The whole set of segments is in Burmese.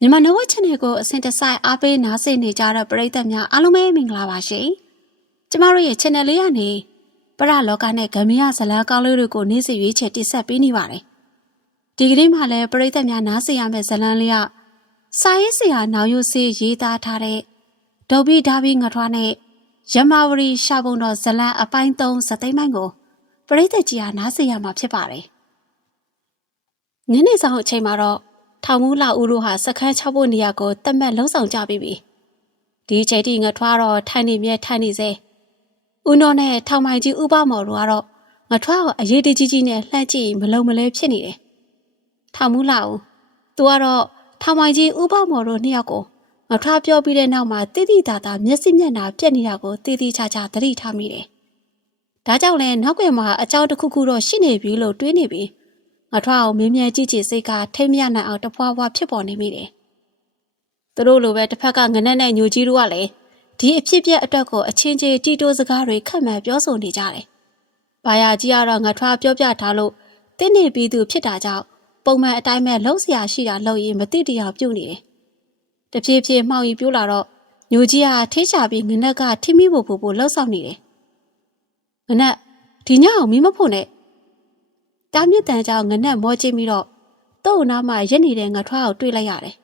မြန်မာနဝက်ချန်နယ်ကိုအစဉ်တစိုက်အားပေးနားဆင်နေကြတဲ့ပရိသတ်များအားလုံးပဲမင်္ဂလာပါရှင်။ကျမတို့ရဲ့ channel လေးကနေပရလောကနဲ့ဂမရဇလန်းကောင်းလေးတွေကိုနေ့စဉ်ရွေးချယ်တင်ဆက်ပေးနေပါတယ်။ဒီကနေ့မှလည်းပရိသတ်များနားဆင်ရမယ့်ဇလန်းလေးကစာရေးဆရာနောင်ရုပ်စေးရေးသားထားတဲ့ဒေါဘီဒါဘီငထွားနဲ့ရမဝရီရှာပုံတော်ဇလန်းအပိုင်း3ဇသိမ်းပိုင်းကိုပရိသတ်ကြီးကနားဆင်ရမှာဖြစ်ပါတယ်။ညနေဆောင်အချိန်မှာတော့ ထောင်မူလာဦးတို့ဟာစခန်းချဖို့နေရာကိုတတ်မှတ်လှုံ့ဆော်ကြပြီးပြီ။ဒီချိန်ထိငထွားတော့ထိုင်နေမြဲထိုင်နေစေ။ဦးနော်နဲ့ထောင်မိုင်ကြီးဥပမော်တို့ကတော့ငထွားကိုအရေးတကြီးကြီးနဲ့လှမ်းကြည့်မလုံမလဲဖြစ်နေတယ်။ထောင်မူလာဦးသူကတော့ထောင်မိုင်ကြီးဥပမော်တို့နှစ်ယောက်ကိုငထွားပြောပြီးတဲ့နောက်မှာတိတိတာတာမျက်စိမျက်နှာပြက်နေတာကိုတိတိကျကျသတိထားမိတယ်။ဒါကြောင့်လဲနောက်ွယ်မှာအကြောင်းတစ်ခုခုတော့ရှိနေပြီလို့တွေးနေပြီး ငါထွားအောင်မင်းမြဲကြည့်ကြည့်စိတ်ကထိတ်မရနိုင်အောင်တဖွာဖွာဖြစ်ပေါ်နေမိတယ်။သူတို့လိုပဲတစ်ဖက်ကငနက်နဲ့ညူကြီးတို့ကလည်းဒီအဖြစ်ပြက်အတွက်ကိုအချင်းချင်းတီတိုးစကားတွေခက်မှန်ပြောဆိုနေကြတယ်။ဘာယာကြီးကတော့ငါထွားပြောပြထားလို့တင်းနေပြီးသူဖြစ်တာကြောင့်ပုံမှန်အတိုင်းပဲလှုပ်ရှားရှိတာလှုပ်ရင်မတိတရားပြုတ်နေတယ်။တဖြည်းဖြည်းမှောက်ရီပြိုးလာတော့ညိုကြီးဟာထိချပြီးငနက်ကထိမိဖို့ဖို့ဖို့လှောက်ဆောင်နေတယ်။ငနက်ဒီညအောင်မင်းမဖို့နဲ့ တားမြစ်တန်ကြောင့်ငနက်မောကျင်းပြီးတော့သူ့အနားမှာရက်နေတဲ့ငထွားကိုတွေ့လိုက်ရတယ်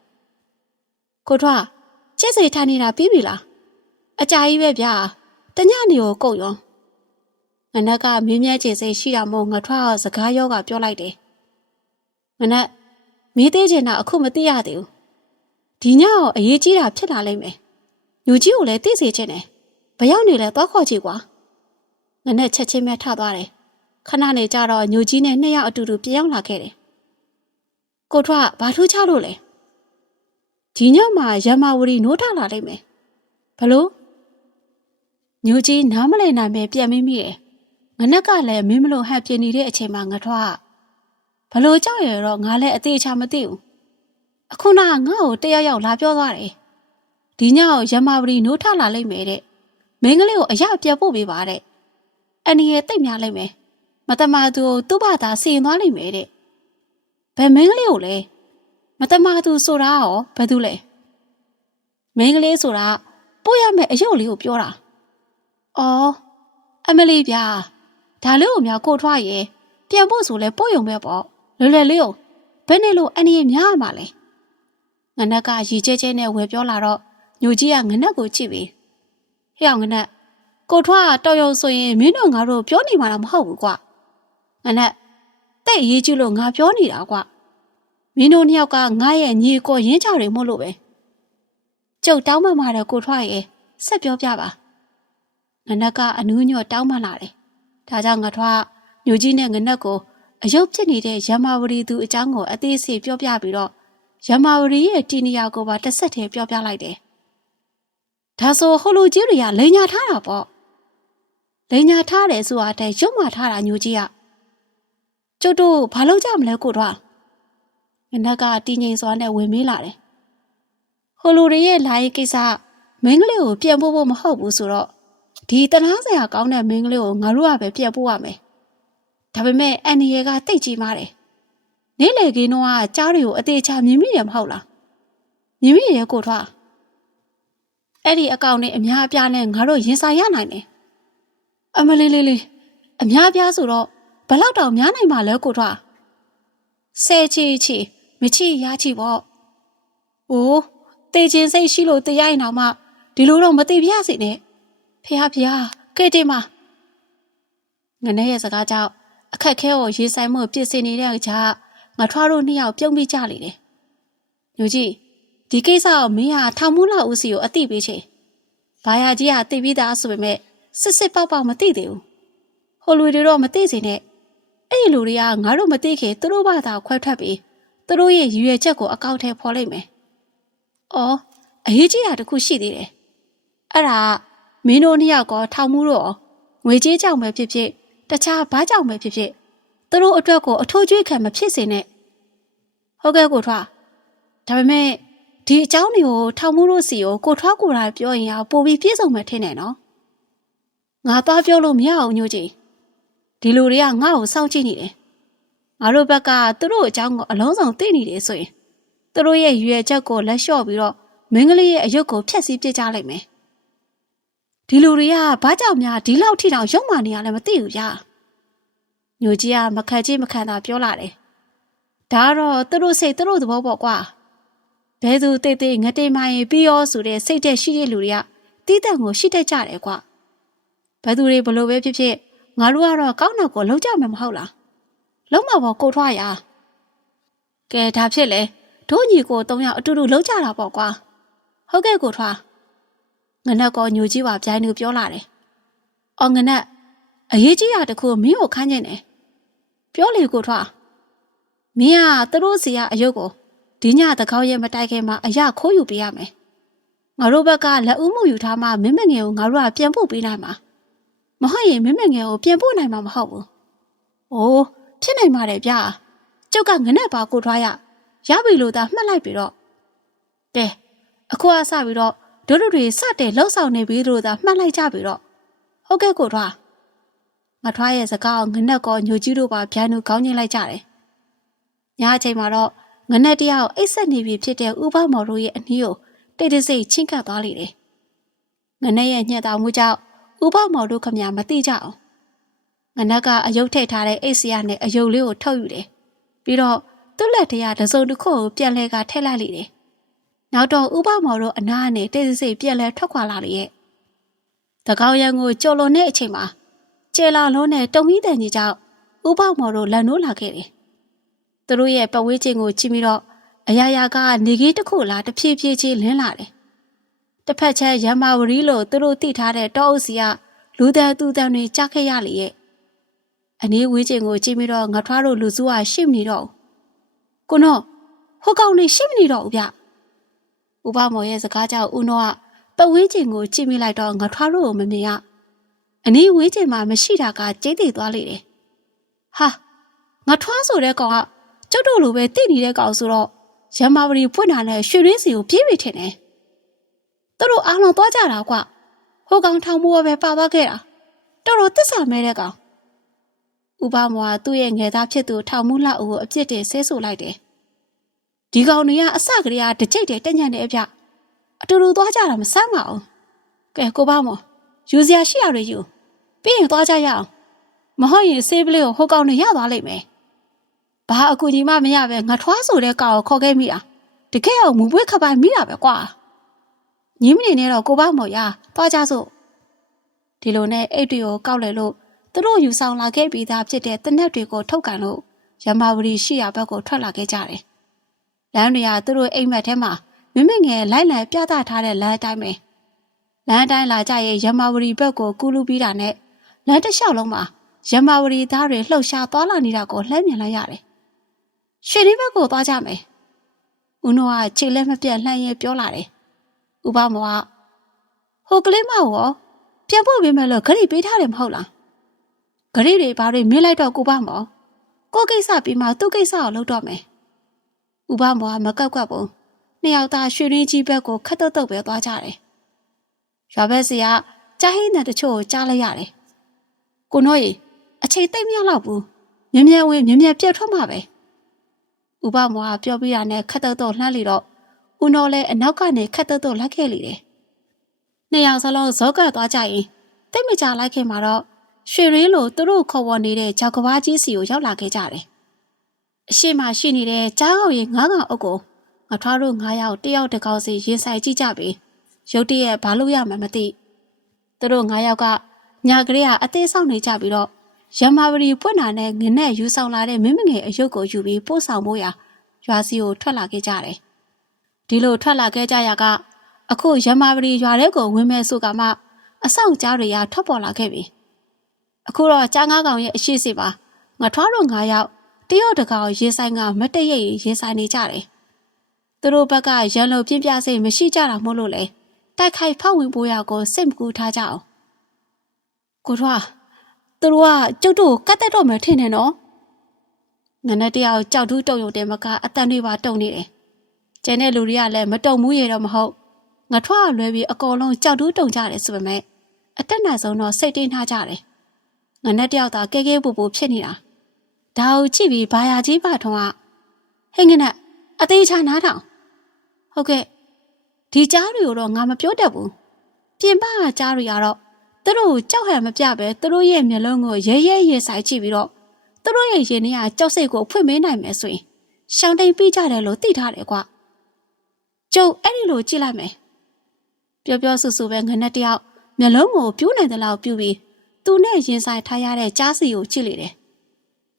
။ကိုထွားကျက်စိတ်ထားနေတာပြီးပြီလား။အကြာကြီးပဲဗျာ။တညနေကိုကုတ်ရော။ငနက်ကမင်းမြဲချေစိတ်ရှိတာမို့ငထွားကစကားရောကပြောလိုက်တယ်။ငနက်မီးသေးချင်တာအခုမသိရသေးဘူး။ဒီညတော့အရေးကြီးတာဖြစ်လာလိမ့်မယ်။ညူကြီးကိုလည်းသိစေချင်တယ်။ဘရောက်နေလဲသွားခေါ်ကြည့်ကွာ။ငနက်ချက်ချင်းပဲထသွားတယ်။ ခဏနေကြတော့ညိုကြီးနဲ့နှစ်ယောက်အတူတူပြန်ရောက်လာခဲ့တယ်။ကိုထွားဘာထူးခြားလို့လဲ။ဒီညမှာရမဝရီနိုးထလာလိမ့်မယ်။ဘလို့ညိုကြီးနားမလည်နိုင်ပဲပြန်မိမိတယ်။ငနက်ကလည်းမင်းမလို့ဟန်ပြနေတဲ့အချိန်မှာငထွားဘလို့ကြောက်ရတော့ငါလည်းအသေးချာမသိဘူး။အခုနကငါ့ကိုတယောက်ယောက်လာပြောသွားတယ်။ဒီညကိုရမဝရီနိုးထလာလိမ့်မယ်တဲ့။မင်းကလေးကိုအရပြတ်ဖို့ပေးပါတဲ့။အန်ဒီရဲ့တိတ်များလိမ့်မယ်။ မတမာသူကိုသူ့ဘာသာစီရင်သွားလိမ့်မယ်တဲ့။ဘယ်မင်းကလေးကိုလဲမတမာသူဆိုတာရောဘယ်သူလဲ။မင်းကလေးဆိုတာပို့ရမယ့်အယုတ်လေးကိုပြောတာ။အော်အမလီဗျာဒါလေးကိုများကိုထွားရဲ့ပြန်ဖို့ဆိုလဲပို့ယုံပဲပေါ့လွယ်လွယ်လေးကိုဘယ်နဲ့လို့အန်ဒီရဲ့များရမှာလဲ။ငနက်ကရီကျဲကျဲနဲ့ဝယ်ပြောလာတော့ညိုကြီးကငနက်ကိုကြည့်ပြီးဟဲ့အောင်ငနက်ကိုထွားတော်ရုံဆိုရင်မင်းတို့ငါတို့ပြောနေမှာတော့မဟုတ်ဘူးကွာ ငါနဲ့တဲ့ရေးကြည့်လို့ငါပြောနေတာကွာမင်းတို့နှစ်ယောက်ကငါရဲ့ညီကိုရင်းချတွေမို့လို့ပဲကျုပ်တောင်းမှမှာတဲ့ကိုထွားရဲ့ဆက်ပြောပြပါငနက်ကအနူးညော့တောင်းမှလာတယ်ဒါကြောင့်ငါထွားညိုကြီးနဲ့ငနက်ကိုအယုတ်ဖြစ်နေတဲ့ရမဝရီသူအကြောင်းကိုအသေးစိတ်ပြောပြပြီးတော့ရမဝရီရဲ့တီနီယာကိုပါတစ်ဆက်တည်းပြောပြလိုက်တယ်ဒါဆိုဟိုလူကြီးတွေကလိန်ညာထားတာပေါ့လိန်ညာထားတယ်ဆိုတာတည်းရုပ်မှထားတာညိုကြီးက ကျုပ်တို့ဘာလုပ်ကြမလဲကိုတော့ငနက်ကတင်းငိမ်စွာနဲ့ဝင်မေးလာတယ်ဟိုလူတွေရဲ့လာရေးကိစ္စမင်းကလေးကိုပြန်ပို့ဖို့မဟုတ်ဘူးဆိုတော့ဒီတနာစရာကောင်းတဲ့မင်းကလေးကိုငါတို့ကပဲပြန်ပို့ရမယ်ဒါပေမဲ့အန်နီရဲ့ကတိတ်ကြီးမားတယ်နေ့လေကင်းတော့ကြားတွေကိုအသေးချာမြင်မိတယ်မဟုတ်လားမြင်မိရဲ့ကိုထွားအဲ့ဒီအကောင့်နဲ့အများအပြားနဲ့ငါတို့ရင်ဆိုင်ရနိုင်တယ်အမလေးလေးလေးအများအပြားဆိုတော့ ဘလောက်တောင်များနိုင်မှာလဲကိုထွားဆဲချီချီမချီရချီပေါ့။အိုးတေချင်းစိတ်ရှိလို့တရားရင်တော့မှဒီလိုတော့မသိပြစေနဲ့။ဖះဖះကဲတင်မငနဲ့ရဲ့စကားကြောင့်အခက်ခဲကိုရေးဆိုင်မှုပြစ်စင်နေတဲ့ကြားငါထွားတို့နှစ်ယောက်ပြုံးပြီးကြလေတယ်။ညူကြီးဒီကိစ္စကိုမင်းဟာထောင်မှုလောက်ဦးစီကိုအတိပေးချေ။ဘာယာကြီးကသိပြီးသားဆိုပေမဲ့စစ်စစ်ပေါက်ပေါက်မသိသေးဘူး။ဟိုလူတွေတော့မသိစေနဲ့။ အဲ့ဒီလူတွေကငါတို့မသိခင်သူတို့ဘာသာခွဲထွက်ပြီးသူတို့ရဲ့ရည်ရွယ်ချက်ကိုအကောက်ထဲဖော်လိုက်မယ်။အော်အရေးကြီးတာတခုရှိသေးတယ်။အဲ့ဒါမင်းတို့နှစ်ယောက်ကထောင်မှုတော့ငွေကြေးကြောင့်ပဲဖြစ်ဖြစ်တခြားဘာကြောင့်ပဲဖြစ်ဖြစ်သူတို့အတွက်ကိုအထိုးကျွေးခံမဖြစ်စေနဲ့။ဟုတ်ကဲ့ကိုထွားဒါပေမဲ့ဒီအကြောင်းတွေကိုထောင်မှုတို့စီကိုကိုထွားကိုယ်တိုင်ပြောရင်ပိုပြီးပြည့်စုံမယ်ထင်တယ်နော်။ငါသွားပြောလို့မရအောင်ညို့ကြီး ဒီလူတွေကငါ့ကိုစောင့်ကြည့်နေတယ်။ငါတို့ဘက်ကသူတို့အကြောင်းကိုအလုံးစုံသိနေတယ်ဆိုရင်သူတို့ရဲ့ရွယ်ချက်ကိုလက်လျှော့ပြီးတော့မင်းကလေးရဲ့အယုတ်ကိုဖျက်ဆီးပစ်ကြလိုက်မယ်ဒီလူတွေကဘာကြောင့်များဒီလောက်ထိတောင်ရုံမာနေရလဲမသိဘူးကြာညိုကြီးကမခံချင်းမခံတာပြောလာတယ်ဒါကတော့သူတို့စိတ်သူတို့သဘောပေါ့ကွာဘဲသူတိတ်တိတ်ငတိမိုင်းပြီးရောဆိုတဲ့စိတ်သက်ရှိတဲ့လူတွေကတီးတန့်ကိုရှိတတ်ကြတယ်ကွာဘဲသူတွေဘလို့ပဲဖြစ်ဖြစ် ငါတို့ကတော့ကောင်းတော့ကိုလုံးကြမှာမဟုတ်လားလုံးမပေါ်ကိုထွားရကဲဒါဖြစ်လေတို့ညီကို၃ယောက်အတူတူလုံးကြတာပေါ့ကွာဟုတ်ကဲ့ကိုထွားငနက်ကောညိုကြီးပါပြိုင်းသူပြောလာတယ်အော်ငနက်အရေးကြီးတာတခုမင်းကိုခန်းကျင်တယ်ပြောလေကိုထွားမင်းကသူတို့စီကအယုတ်ကိုဒီညတကောင်းရဲ့မတိုက်ခင်မှာအရာခိုးယူပေးရမယ်ငါတို့ဘက်ကလက်ဦးမှုယူထားမှမင်းမငယ်ကိုငါတို့ကပြန်ပို့ပေးနိုင်မှာ မဟုတ်ရင်မင်းမငယ်ကိုပြန်ပို့နိုင်မှာမဟုတ်ဘူး။အိုးဖြစ်နိုင်ပါတယ်ဗျာ။ကျုပ်ကငနဲ့ပါကိုထွားရရပြီလို့သာမှတ်လိုက်ပြီးတော့ကဲအခုအစပြီးတော့ဒုဒုတွေစတဲ့လှုပ်ဆောင်နေပြီလို့သာမှတ်လိုက်ကြပြီးတော့ဟုတ်ကဲ့ကိုထွားငါထွားရဲ့စကားကိုငနဲ့ကောညိုကြီးတို့ပါဗျာနူကောင်းကျင်လိုက်ကြတယ်။ညအချိန်မှာတော့ငနဲ့တယောက်အိတ်ဆက်နေပြီဖြစ်တဲ့ဥပမော်တို့ရဲ့အနည်းကိုတိတ်တဆိတ်ချင်းကပ်သွားလိမ့်တယ်။ငနဲ့ရဲ့ညှက်တော်မှုကြောင့် ဥပမော်တို့ခမမသိကြအောင်ငနက်ကအယုတ်ထိတ်ထားတဲ့အိတ်စရနဲ့အယုတ်လေးကိုထုတ်ယူတယ်ပြီးတော့သူ့လက်တရတစုံတစ်ခုကိုပြန်လဲကထည့်လိုက်လိမ့်တယ်နောက်တော့ဥပမော်တို့အနားနဲ့တိတ်ဆိတ်ပြန်လဲထွက်ခွာလာလေရဲ့တကောင်းရန်ကိုကြော်လွန်တဲ့အချိန်မှာကျဲလာလုံးနဲ့တုံကြီးတန်ကြီးကြောင့်ဥပမော်တို့လန်နိုးလာခဲ့တယ်သူတို့ရဲ့ပတ်ဝေးချင်းကိုကြည့်ပြီးတော့အရာရာကနေကြီးတစ်ခုလာတဖြည်းဖြည်းချင်းလင်းလာတယ် တစ်ဖက်ချက်ရမဝရီလို့သူတို့တိထားတဲ့တောအုပ်စီကလူတန်သူတန်တွေကြားခဲ့ရလေရဲ့အနည်းဝေးချင်းကိုကြည့်ပြီးတော့ငါထွားတို့လူစုကရှိမနေတော့ကိုနော်ဟိုကောင်နေရှိမနေတော့ဘူးဗျဥပမော်ရဲ့စကားကြောင့်ဦးနောကပတ်ဝေးချင်းကိုကြည့်မိလိုက်တော့ငါထွားတို့ကိုမမြင်ရအနည်းဝေးချင်းမှာမရှိတာကကျိတ်တည်သွားလေတယ်ဟာငါထွားဆိုတဲ့ကောင်ကကျုပ်တို့လိုပဲတိနေတဲ့ကောင်ဆိုတော့ရမဝရီဖွင့်တာနဲ့ရွှေရင်းစီကိုပြေးပြီထင်တယ် သူတို့အားလုံးသွားကြတာကွဟိုကောင်ထောင်မိုးပဲပါသွားခဲ့တာတော်တော်သစ္စာမဲတဲ့ကောင်ဥပမောကသူ့ရဲ့ငယ်သားဖြစ်သူထောင်မှုလောက်ကိုအပြစ်တင်ဆဲဆိုလိုက်တယ်ဒီကောင်တွေကအစကတည်းကတကြိတ်တည်းတက်ညံ့နေအပြအတူတူသွားကြတာမဆမ်းပါဘူးကဲကိုပါမောယူစရာရှိရတွေယူပြီးရင်သွားကြရအောင်မဟုတ်ရင်ဆေးပလေးကိုဟိုကောင်တွေရသွားလိမ့်မယ်ဘာအကူကြီးမှမရပဲငါထွားဆိုတဲ့ကောင်ကိုခေါ်ခဲ့မိတာတကယ်အောင်မူပွေးခပိုင်မိတာပဲကွာ ညင်းမနေနဲ့တော့ကိုပါမော်ရသွားကြစို့ဒီလိုနဲ့အိတ်တွေကိုကောက်လေလို့သူတို့ယူဆောင်လာခဲ့ပြီးသားဖြစ်တဲ့တနက်တွေကိုထုတ်ကန်လို့ရမဝရီရှိရာဘက်ကိုထွက်လာခဲ့ကြတယ်။လမ်းတွေကသူတို့အိမ်မက်ထဲမှာမမငယ်လိုက်လံပြသထားတဲ့လမ်းအတိုင်းပဲ။လမ်းအတိုင်းလာကြရဲ့ရမဝရီဘက်ကိုကူးလူပြီးတာနဲ့လမ်းတစ်လျှောက်လုံးမှာရမဝရီသားတွေလှုပ်ရှားသွားလာနေတာကိုလှမ်းမြင်လိုက်ရတယ်။ရွှေဒီဘက်ကိုသွားကြမယ်။ဦးနိုကခြေလက်မပြတ်လှမ်းရဲပြောလာတယ်။ ဥပမောကဟိုကလေးမရောပြန်ဖို့ပြင်မယ်လို့ဂရိပေးထားတယ်မဟုတ်လားဂရိတွေဘာတွေမင်းလိုက်တော့ကိုပါမောကိုကိစ္စပြီးမှသူ့ကိစ္စကိုလုပ်တော့မယ်ဥပမောကမကောက်ကွက်ဘူးနှစ်ယောက်သားရွှေရင်းကြီးဘက်ကိုခတ်တုတ်တုတ်ပဲသွားကြတယ်ရွာဘက်စီကကြားဟိတဲ့တချို့ကိုကြားလိုက်ရတယ်ကိုနောရေအချိန်သိမ့်မရတော့ဘူးမြင်မြင်ဝင်မြင်မြင်ပြတ်ထွက်မှာပဲဥပမောကပြောပြရတဲ့ခတ်တုတ်တုတ်လှမ်းလီတော့ ဦးနောလည်းအနောက်ကနေခတ်တုတ်တုတ်လိုက်ခဲ့လိတယ်နှစ်ယောက်စလုံးဇောကတ်သွားကြရင်တိတ်မကြလိုက်ခင်မှာတော့ရွှေရင်းလိုသူတို့ခေါ်ဝေါ်နေတဲ့ကြောက်ကဘာကြီးစီကိုရောက်လာခဲ့ကြတယ်။အရှိမရှိနေတဲ့ကြားကောင်ရီငါးကောင်အုပ်ကိုငါထွားတို့ငါးယောက်တယောက်တစ်ကောင်စီရင်ဆိုင်ကြည့်ကြပြီ။ရုတ်တရက်ဘာလို့ရမှမသိ။သူတို့ငါးယောက်ကညာကလေးကအသေးဆောင်နေကြပြီးတော့ရမဝရီပွင့်တာနဲ့ငနဲ့ယူဆောင်လာတဲ့မင်းမငယ်အယုတ်ကိုယူပြီးပို့ဆောင်ဖို့ရာရွာစီကိုထွက်လာခဲ့ကြတယ်။ ဒီလိုထွက်လာခဲ့ကြရကအခုရမပရီရွာထဲကိုဝင်မဲ့ဆိုကမှအဆောင်ကြားတွေကထွက်ပေါ်လာခဲ့ပြီအခုတော့ကြားငါးကောင်ရဲ့အရှိစီပါငါထွားတို့ငါရောက်တရုတ်တကောင်ရေဆိုင်ကမတရိပ်ရေဆိုင်နေကြတယ်သူတို့ဘက်ကရန်လိုပြင်းပြစိတ်မရှိကြတာမို့လို့လေတိုက်ခိုက်ဖောက်ဝင်ပိုးရကိုစိတ်မကူထားကြအောင်ကိုထွားသူတို့ကကျုပ်တို့ကတ်တက်တော့မယ်ထင်တယ်နော်ငနဲ့တယောက်ကြောက်တူးတုံရုံတဲမကအတန်တွေပါတုံနေတယ် ကျန်တဲ့လူတွေကလည်းမတုံဘူးရေတော့မဟုတ်ငါထွားလွဲပြီးအကုန်လုံးကြောက်တူးတုံကြတယ်ဆိုပေမဲ့အတက်နိုင်ဆုံးတော့စိတ်တင်းထားကြတယ်ငါနဲ့တယောက်သာကဲကဲပူပူဖြစ်နေတာဒါကိုကြည့်ပြီးဘာယာကြီးပါထုံးကဟိငနက်အသေးချာနားထောင်ဟုတ်ကဲ့ဒီကြားတွေကိုတော့ငါမပြောတတ်ဘူးပြင်ပကကြားတွေကတော့သူတို့ကိုကြောက်ဟန်မပြပဲသူတို့ရဲ့မျက်လုံးကိုရဲရဲရဲဆိုင်ကြည့်ပြီးတော့သူတို့ရဲ့ရင်ထဲကကြောက်စိတ်ကိုဖွင့်မေးနိုင်မယ်ဆိုရင်ရှောင်းတိန်ပြီးကြတယ်လို့သိထားတယ်ကွာ ကျုပ်အဲ့ဒီလိုကြည့်လိုက်မယ်ပြောပြောဆူဆူပဲငနဲ့တယောက်မျက်လုံးကိုပြိုးနိုင်တဲ့လောက်ပြူပြီးသူနဲ့ရင်ဆိုင်ထားရတဲ့ကြားစီကိုကြည့်လေတယ်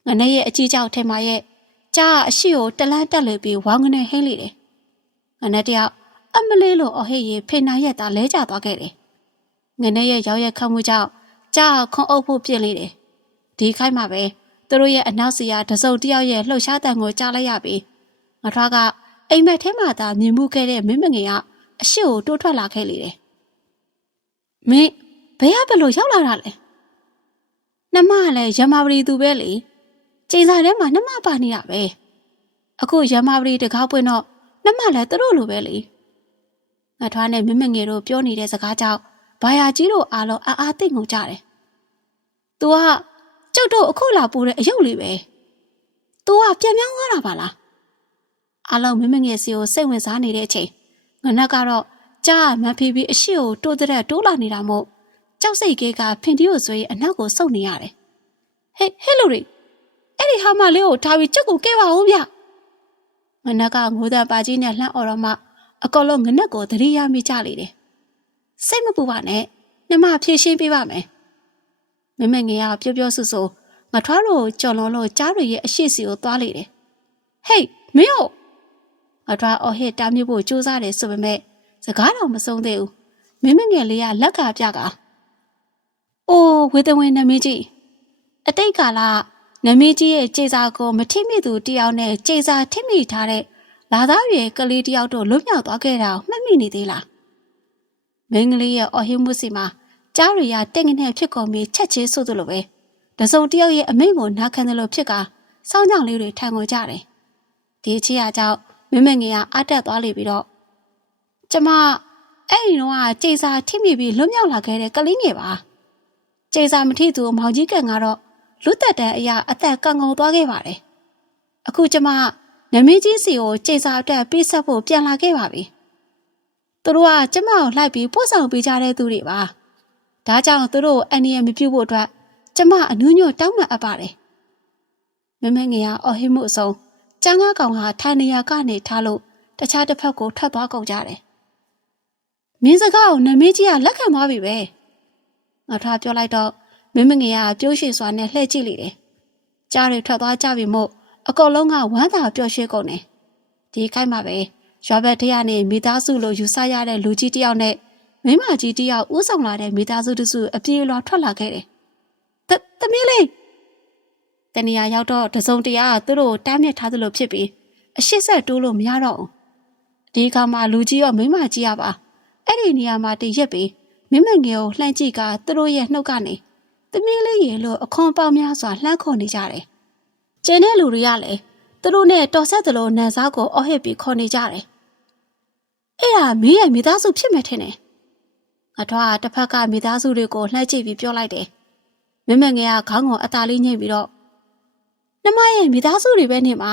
ငနဲ့ရဲ့အကြီးကြောက်ထဲမှာရဲ့ကြားအရှိကိုတလန်းတက်လေပြီးဝေါင်းငနဲ့ဟိမ့်လေတယ်ငနဲ့တယောက်အမလေးလိုအဟိတ်ရေဖိနာရက်သားလဲကျသွားခဲ့တယ်ငနဲ့ရဲ့ရောက်ရက်ခတ်မှုကြောင့်ကြားခွန်အုပ်ဖို့ပြစ်လေတယ်ဒီခိုက်မှာပဲသူတို့ရဲ့အနောက်စီကတစုံတယောက်ရဲ့လှုပ်ရှားတံကိုကြားလိုက်ရပြီးငထွားက အိမ်မက်ထဲမှာသာမြင်မှုခဲ့တဲ့မင်းမငယ်ကအရှိကိုတိုးထွက်လာခဲ့လေတယ်မင်းဘယ်ကဘယ်လိုရောက်လာတာလဲနှမကလည်းရမပရီသူပဲလေချိန်စာထဲမှာနှမပါနေတာပဲအခုရမပရီတကားပွင့်တော့နှမလည်းသူတို့လိုပဲလေငထွားနဲ့မင်းမငယ်တို့ပြောနေတဲ့စကားကြောင့်ဘာယာကြီးတို့အားလုံးအားအားသိငုံကြတယ်။ "तू ကကျုပ်တို့အခုလာပို့တဲ့အယုတ်လေးပဲ။ तू ကပြန်ပြောင်းသွားတာပါလား။ အားလုံးမမငယ်စီကိုစိတ်ဝင်စားနေတဲ့အချိန်ငနက်ကတော့ကြားမဖီပြီးအရှိကိုတိုးတဲ့တိုးလာနေတာမို့ကြောက်စိတ်ကဲကဖင်တီကိုဆိုရင်အနောက်ကိုစုပ်နေရတယ်။ဟေးဟဲ့လူတွေအဲ့ဒီဟာမလေးကိုထားပြီးကျုပ်ကိုကဲပါဦးဗျ။ငနက်ကငိုတဲ့ပါကြီးနဲ့လှမ်းអော်တော့မှအကောလုံးငနက်ကိုသတိရမိကြလေတယ်။စိတ်မပူပါနဲ့နှမဖြည့်ရှင်းပေးပါမယ်။မမငယ်ကပြောပြောဆူဆူငထွားတို့ကြော်လွန်လို့ကြားတွေရဲ့အရှိစီကိုသွားလေတယ်။ဟေးမင်းတို့ ငထွားအော်ဟစ်တားမြစ်ဖို့ကြိုးစားတယ်ဆိုပေမဲ့စကားတော်မဆုံးသေးဘူး။မင်းမငယ်လေးကလက်ကပြက။အိုးဝေတဝင်နမီးကြီးအတိတ်ကာလနမီးကြီးရဲ့ကြေစာကိုမထိမိသူတယောက်နဲ့ကြေစာထိမိထားတဲ့လာသားရွယ်ကလေးတယောက်တို့လွတ်မြောက်သွားခဲ့တာကိုမှတ်မိနေသေးလားမင်းကလေးရဲ့အော်ဟစ်မှုစီမှာကြားရီရတက်ငနဲ့ဖြစ်ကုန်ပြီးချက်ချင်းဆိုသလိုပဲတစုံတယောက်ရဲ့အမိန့်ကိုနားခံသလိုဖြစ်ကစောင်းကြောင်လေးတွေထိုင်ကုန်ကြတယ်ဒီချီရကြောင့် မင်းမငယ်ကအတက်သွားလိပြီးတော့ကျမအဲ့ဒီတော့ကကြေစာထိမိပြီးလွတ်မြောက်လာခဲ့တဲ့ကလေးငယ်ပါကြေစာမထိသူမောင်ကြီးကန်ကတော့လူသက်တဲ့အရာအသက်ကန်ကုန်သွားခဲ့ပါတယ်အခုကျမနမင်းကြီးစီကိုကြေစာအတွက်ပေးဆက်ဖို့ပြန်လာခဲ့ပါပြီ။သူတို့ကကျမကိုလိုက်ပြီးပို့ဆောင်ပေးကြတဲ့သူတွေပါ။ဒါကြောင့်သူတို့အန်ရီယမပြုတ်ဖို့အတွက်ကျမအနူးညွတ်တောင်းပန်အပ်ပါတယ်။မမငယ်ကအော်ဟိမှုအစုံ ကျန်းကားကောင်ဟာထိုင်နေရာကနေထားလို့တခြားတစ်ဖက်ကိုထွက်သွားကုန်ကြတယ်။မင်းစကားကိုနမင်းကြီးကလက်ခံသွားပြီပဲ။ငါထားပြောလိုက်တော့မင်းမငယ်ကပြိုးရွှေစွာနဲ့လှည့်ကြည့်လိတယ်။ကြားတွေထွက်သွားကြပြီမို့အကုန်လုံးကဝမ်းသာပျော်ရွှင်ကုန်တယ်။ဒီခိုက်မှာပဲရွာဘက်တရနေမိသားစုလိုယူဆရတဲ့လူကြီးတယောက်နဲ့မိမကြီးတယောက်ဥဆောင်လာတဲ့မိသားစုတစုအပြေးလွှာထွက်လာခဲ့တယ်။တသမီးလေး တနေရာရောက်တော့တစုံတရာသူတို့တားမြစ်ထားသလိုဖြစ်ပြီးအရှိဆက်တိုးလို့မရတော့ဘူး။ဒီခါမှာလူကြီးရောမိမကြီးရပါအဲ့ဒီနေရာမှာတည်ရက်ပြီးမိမငယ်ကိုလှမ်းကြည့်ကသူတို့ရဲ့နှုတ်ကနေသမီးလေးရေလို့အခွန်ပေါက်များစွာလှမ်းခေါ်နေကြတယ်ကျန်တဲ့လူတွေကလည်းသူတို့နဲ့တော်ဆက်သလိုနန်စားကိုအော်ဟစ်ပြီးခေါ်နေကြတယ်။အဲ့ဒါမင်းရဲ့မိသားစုဖြစ်မယ်ထင်တယ်။အထွားတစ်ဖက်ကမိသားစုတွေကိုလှည့်ကြည့်ပြီးပြောလိုက်တယ်။မင်းမငယ်ကခေါင်းကိုအသာလေးညှိပြီးတော့ နှမရဲ့မိသားစုတွေပဲနေမှာ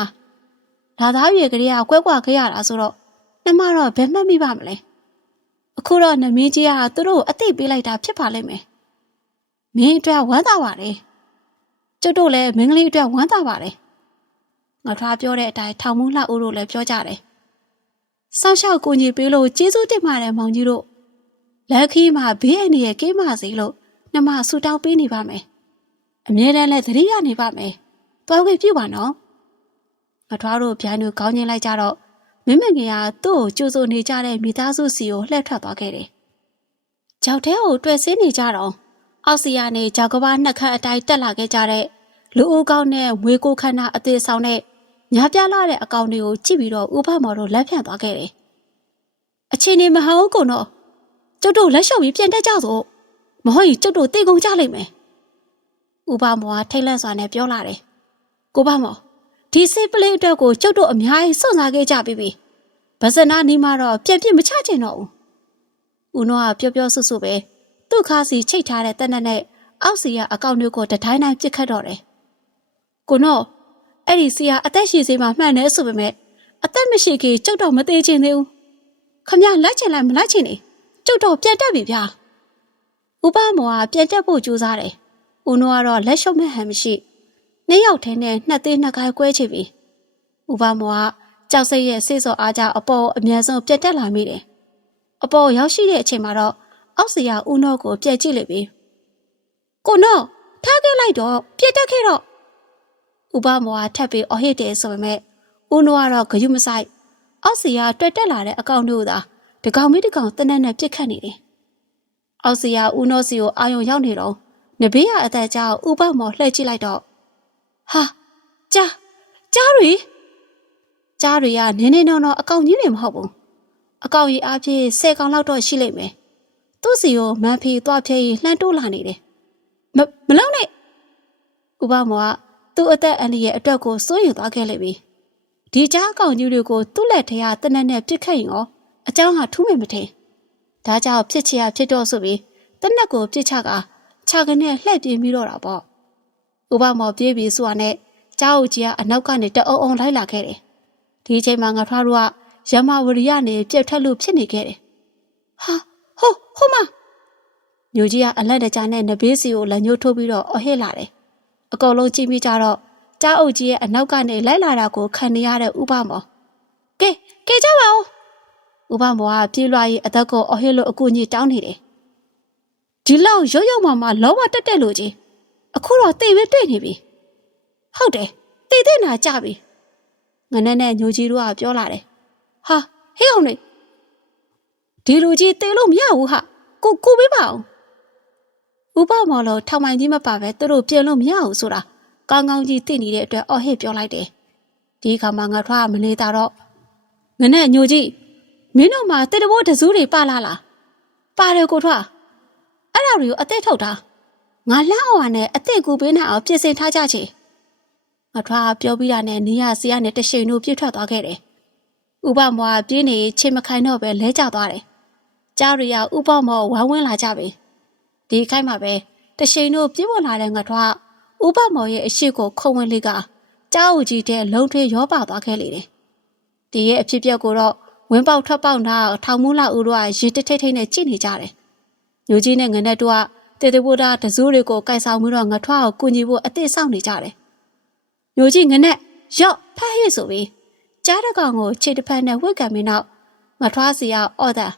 ။ဒါသားရွယ်ကလေးကကွဲကွာခဲ့ရတာဆိုတော့နှမတော့ဘယ်မှတ်မိပါမလဲ။အခုတော့နမင်းကြီးကသူတို့အသိပေးလိုက်တာဖြစ်ပါလိမ့်မယ်။မင်းအတွက်ဝမ်းသာပါတယ်။ကျုပ်တို့လည်းမင်းကလေးအတွက်ဝမ်းသာပါတယ်။ငါထားပြောတဲ့အတိုင်းထောင်မှုလှဦးတို့လည်းပြောကြတယ်။စောင့်ရှောက်ကိုကြီးပေးလို့ကျေးဇူးတင်ပါတယ်မောင်ကြီးတို့။လက်ခီးမှာဘေးအန္တရာယ်ကင်းပါစေလို့နှမဆူတောင်းပေးနေပါမယ်။အမြဲတမ်းလည်းသတိရနေပါမယ်။ သွားခွင့်ပြုပါနော်။ငါထားတို့ဗျိုင်းတို့ခေါင်းချင်းလိုက်ကြတော့မင်းမငယ်ကသူ့ကိုကြိုးစိုးနေကြတဲ့မိသားစုစီကိုလှည့်ထွက်သွားခဲ့တယ်။ကြောက်တဲ့ကိုတွေ့ဆင်းနေကြတော့အောက်စီယာနေဂျာကဘာနှစ်ခတ်အတိုင်းတက်လာခဲ့ကြတဲ့လူဦးကောင်းနဲ့ဝေကိုခန္ဓာအသေးဆောင်တဲ့ညာပြလာတဲ့အကောင်တွေကိုကြည့်ပြီးတော့ဥပမော်တို့လက်ဖြန့်သွားခဲ့တယ်။အချင်းနေမဟောင်းကုန်တော့ကျုပ်တို့လက်လျှော့ပြီးပြန်တက်ကြစို့မဟုတ်ရင်ကျုပ်တို့တေကုန်ကြလိမ့်မယ်။ဥပမော်ကထိတ်လန့်စွာနဲ့ပြောလာတယ်။ ကိုပမော်ဒီစိတ်ပလေးအတွက်ကိုကျုပ်တို့အများကြီးစွန့်စားခဲ့ကြပြီပြီ။ဗဇနာနီးမှာတော့ပြက်ပြစ်မချချင်တော့ဘူး။ဦးနောကပြောပြောဆွဆွပဲ။သူ့ခါစီချိတ်ထားတဲ့တက်နက်နဲ့အောက်စီကအကောင့်တွေကိုတတိုင်းတိုင်းပြစ်ခတ်တော့တယ်။ကိုနော့အဲ့ဒီစီကအသက်ရှည်စေးမှမှန်တယ်ဆိုပေမဲ့အသက်မရှိခင်ကျုပ်တော့မသေးချင်သေးဘူးခမလိုက်ချင်လိုက်မလိုက်ချင်နေကျုပ်တော့ပြန်တက်ပြီဗျာဥပမောကပြန်တက်ဖို့ကြိုးစားတယ်ဦးနိုးကတော့လက်ရှုပ်မဲ့ဟန်မရှိ နှစ်ယောက်ထဲနဲ့နှစ်သေးနှစ်ကိုင်းကွဲချပြီဥပမောကကြောက်စိတ်ရဲ့စိတ်စောအားကြောင့်အပေါ်အမြန်ဆုံးပြန်တက်လာမိတယ်အပေါ်ရောက်ရှိတဲ့အချိန်မှာတော့အောက်စီယာဦးနိုးကိုပြန်ကြည့်လိုက်ပြီကိုနော့ထားခဲ့လိုက်တော့ပြစ်တက်ခဲ့တော့ဥပမောကထပ်ပြီးအော်ဟစ်တယ်ဆိုပေမဲ့ဦးနိုးကတော့ဂယုမဆိုင်အောက်စီယာတွေ့တက်လာတဲ့အကောင့်တို့သာတကောင်မိတကောင်တနက်နဲ့ပြစ်ခတ်နေတယ်အောက်စီယာဦးနိုးစီကိုအာယုံရောက်နေတော့နဘေးရအသက်ကြောင့်ဥပမောလှည့်ကြည့်လိုက်တော့ ဟာကြားကြားရီကြားရီကနင်းနေတော့အကောင့်ကြီးတွေမဟုတ်ဘူးအကောင့်ကြီးအားဖြင့်၁၀ကောင်လောက်တော့ရှိလိမ့်မယ်သူ့စီကိုမန်ဖီသွားဖြဲရင်လှမ်းတိုးလာနေတယ်မမလုံးနဲ့ဥပမောကသူ့အသက်အန္တရာယ်အတွက်ကိုစိုးရိမ်သွားခဲ့လိမ့်ပြီဒီကြားအကောင်ကြီးတွေကိုသူ့လက်ထဲကတနက်နဲ့ပြစ်ခတ်ရင်ရောအเจ้าဟာထူးမယ်မထင်ဒါကြောင့်ဖြစ်ချရဖြစ်တော့ဆိုပြီးတနက်ကိုပြစ်ချကခြာကနေလှည့်ပြင်းပြီးတော့တာပေါ့ ဥပမောပြေးပြီးဆိုတာနဲ့ကြားအုပ်ကြီးကအနောက်ကနေတအုံအုံလိုက်လာခဲ့တယ်ဒီအချိန်မှာငါထွားတို့ကရမဝရီကနေပြက်ထက်လို့ဖြစ်နေခဲ့တယ်ဟာဟိုဟိုမညိုကြီးကအလက်တကြားနဲ့နဘေးစီကိုလက်ညှိုးထိုးပြီးတော့အဟစ်လာတယ်အကုန်လုံးကြည့်ပြီးကြတော့ကြားအုပ်ကြီးရဲ့အနောက်ကနေလိုက်လာတာကိုခံနေရတဲ့ဥပမောကဲကဲကြပါဦးဥပမောကပြေးလွှားရေးအသက်ကိုအဟစ်လို့အကူကြီးတောင်းနေတယ်ဒီလောက်ရုပ်ရုပ်မှမှလောဘတက်တက်လို့ကြီး အခုတော့တိတ်ပဲတွေ့နေပြီဟုတ်တယ်တိတ်တဲ့နာကြပြီငနဲ့နဲ့ညိုကြီးတို့ကပြောလာတယ်ဟာဟေးအောင်နေဒီလူကြီးတေလို့မရဘူးဟာကိုကိုပေးပါအောင်ဥပမော်လို့ထောင်မိုင်ကြီးမပါပဲသူတို့ပြင်လို့မရဘူးဆိုတာကောင်းကောင်းကြီးသိနေတဲ့အတွက်အော်ဟစ်ပြောလိုက်တယ်ဒီခါမှငါထွားမနေတာတော့ငနဲ့ညိုကြီးမင်းတို့မှတေတဘောတစူးတွေပါလာလားပါတယ်ကိုထွားအဲ့ဒါတွေကိုအသက်ထုတ်တာ ငါလန့်အောင်နဲ့အသက်ကူပေးနိုင်အောင်ပြင်ဆင်ထားကြချေငါထွားပြောပြီးတာနဲ့နေရစီရနဲ့တရှိန်တို့ပြစ်ထွက်သွားခဲ့တယ်ဥပမောကပြင်းနေချိန်မခိုင်တော့ပဲလဲကျသွားတယ်ကြားရီယာဥပမောဝိုင်းဝန်းလာကြပြီဒီခိုက်မှာပဲတရှိန်တို့ပြစ်ပေါ်လာတဲ့ငါထွားဥပမောရဲ့အရှိကိုခုံဝင်လေးကကြားဦးကြီးတဲ့လုံထွေးရောပါသွားခဲ့လေတယ်ဒီရဲ့အဖြစ်ပြက်ကိုတော့ဝင်းပေါက်ထွက်ပေါက်နာထောင်မူလာဦးတို့ကရေတိတ်ထိတ်ထိတ်နဲ့ကြည့်နေကြတယ်ညိုကြီးနဲ့ငနဲ့တို့က တေတေဘိုဒါတဇိုးတွေကိုကိုက်ဆောင်ပြီးတော့ငထွားကိုကူညီဖို့အသစ်ဆောင်နေကြတယ်ညိုကြီးငနဲ့ရော့ဖတ်ဟစ်ဆိုပြီးကြားတကောင်ကိုခြေတစ်ဖက်နဲ့ဝှက်ကံပြီးနောက်ငထွားစီကအော်ဒါ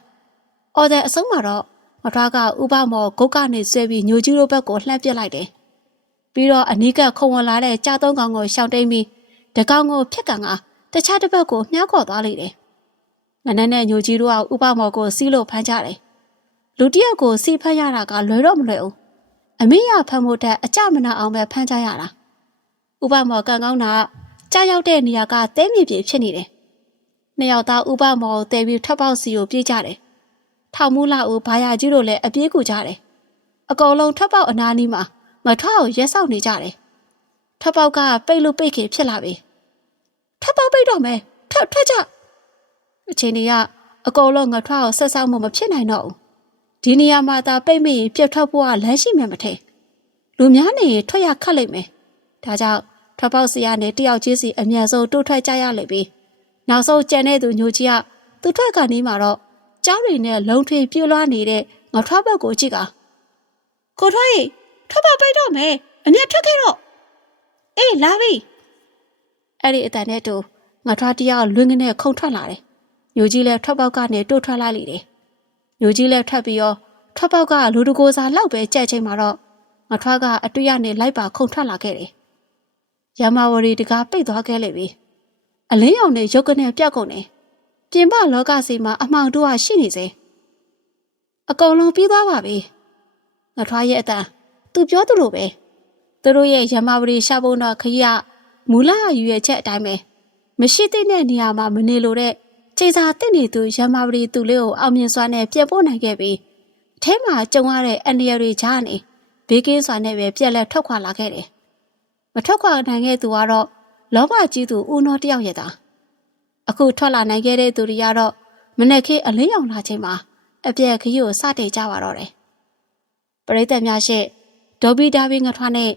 အော်ဒါအဆုံးမှာတော့ငထွားကဥပမောဂုတ်ကနေဆွဲပြီးညိုကြီးတို့ဘက်ကိုလှမ်းပစ်လိုက်တယ်ပြီးတော့အနီးကခုံဝင်လာတဲ့ကြားသုံးကောင်ကိုရှောင်တိန်ပြီးတကောင်ကိုဖျက်ကန်ကတခြားတစ်ဘက်ကိုမြှောက်ခေါ်သွားလိုက်တယ်ငနန်းနဲ့ညိုကြီးတို့ကဥပမောကိုစီးလို့ဖမ်းကြတယ် လူတယောက်ကိုစီးဖမ်းရတာကလွယ်တော့မလွယ်ဘူးအမေရဖမ်းဖို့တက်အကြမနာအောင်ပဲဖမ်းကြရတာဥပမောကန်ကောင်းတာကြားရောက်တဲ့နေရာကတဲမြေပြေဖြစ်နေတယ်နှစ်ယောက်သားဥပမောကိုတဲပြီးထပ်ပေါက်စီကိုပြေးကြတယ်ထောင်မူလာဦးဘာယာကြီးတို့လည်းအပြေးကူကြတယ်အကောင်လုံးထပ်ပေါက်အနားနီးမှာမထွားကိုရက်ဆောက်နေကြတယ်ထပ်ပေါက်ကပိတ်လို့ပိတ်ခင်ဖြစ်လာပြီထပ်ပေါက်ပိတ်တော့မယ်ထပ်ထွက်ကြအချိန်ကြီးကအကောင်လုံးငထွားကိုဆက်ဆောက်မှုမဖြစ်နိုင်တော့ဘူး ဒီနေရာမှာသာပိတ်မိရင်ပြတ်ထွက်ဖို့ကလမ်းရှိမှမထဲလူများနေရင်ထွက်ရခတ်လိမ့်မယ်ဒါကြောင့်ထွက်ပေါက်စရာနဲ့တယောက်ချင်းစီအမြန်ဆုံးတိုးထွက်ကြရလိမ့်ပြီနောက်ဆုံးကြံတဲ့သူညိုကြီးကသူထွက်ကနေမှတော့ကြားတွေနဲ့လုံထွေပြွလွှားနေတဲ့ငထွားဘက်ကိုကြည့်ကကိုထွားရေထွက်ပေါက်ပိတ်တော့မယ်အမြန်ထွက်ခဲ့တော့အေးလာပြီအဲ့ဒီအတန်နဲ့တူငထွားတယောက်လွင်းကနေခုန်ထွက်လာတယ်ညိုကြီးလည်းထွက်ပေါက်ကနေတိုးထွက်လာလိမ့်တယ် ညိုကြီးလည်းထွက်ပြီးတော့ထွက်ပေါက်ကလူတကိုစားလောက်ပဲကြက်ချိန်မှာတော့ငထွားကအတွေ့ရနေလိုက်ပါခုန်ထွက်လာခဲ့တယ်။ရမဝရီတကားပိတ်သွားခဲ့လိမ့်ပြီ။အလင်းရောင်နဲ့ရုပ်ကနေပြောက်ကုန်တယ်။ပြင်ပလောကစီမှာအမှောင်တို့ကရှိနေစေ။အကုန်လုံးပြီးသွားပါပြီ။ငထွားရဲ့အတန်သူပြောသူလိုပဲ။သူတို့ရဲ့ရမဝရီရှာဖို့တော့ခရီးကမူလယူရဲ့ချက်အတိုင်းပဲ။မရှိတဲ့နေရာမှာမနေလို့တဲ့ ချိန်စာတက်နေသူရမပရီသူလေးကိုအောင်မြင်စွာနဲ့ပြက်ပို့နိုင်ခဲ့ပြီးအထဲမှာကြုံရတဲ့အန်ဒီယာတွေကြားနေဘေးကင်းစွာနဲ့ပဲပြက်လက်ထွက်ခွာလာခဲ့တယ်။မထွက်ခွာနိုင်ခဲ့သူကတော့လောဘကြီးသူဦးနောတယောက်ရဲ့သားအခုထွက်လာနိုင်ခဲ့တဲ့သူတွေကတော့မနေ့ခေအလင်းရောင်လာချိန်မှာအပြက်ခရီးကိုစတင်ကြပါတော့တယ်။ပရိသတ်များရှေ့ဒေါ်ဘီဒါဘီငထွားနဲ့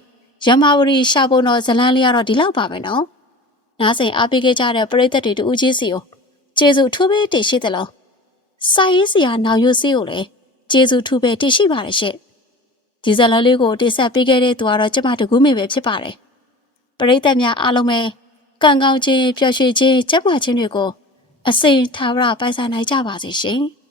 ရမဝရီရှာပုံတော်ဇလန်းလေးကတော့ဒီလောက်ပါပဲနော်နားဆင်အားပေးခဲ့ကြတဲ့ပရိသတ်တွေတူဦးကြီးစီကို ကျေးဇူးထူးပဲတင်ရှိသလိုစာရေးဆရာနောင်ရွစီကိုလည်းကျေးဇူးထူးပဲတင်ရှိပါတယ်ရှင့်ဒီဇလန်လေးကိုတင်ဆက်ပေးခဲ့တဲ့သူကတော့ကျမတကူးမေပဲဖြစ်ပါတယ်ပရိသတ်များအားလုံးပဲကံကောင်းခြင်းပျော်ရွှင်ခြင်းကျန်းမာခြင်းတွေကိုအစိမ်ထာဝရပိုင်ဆိုင်နိုင်ကြပါစေရှင်။